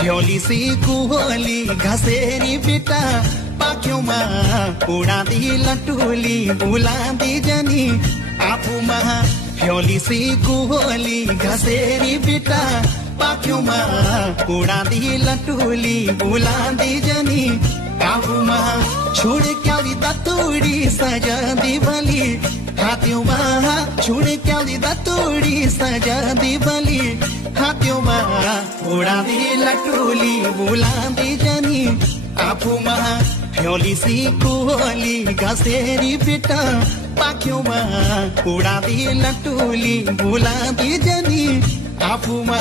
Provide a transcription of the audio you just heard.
झ्याउली सी कुहोली घसेरी बेटा पाख्यौमा उडाँदी लटुली बुलाउँदी जनी आफूमा झ्याउली सी कुहोली घसेरी बेटा पाख्यौमा उडाँदी लटुली बुलाउँदी जनी आफूमा छोड क्याउली दतुडी सजाउँदी बली हात्योमा छोड क्याउली दतुडी सजाउँदी बली हात्योमा उडाँदी लटुली बुलाउँदी जनी आफूमा झ्याउली सी कुहोली घसेरी बेटा पाख्यौमा उडाँदी लटुली बुलाउँदी जनी आफूमा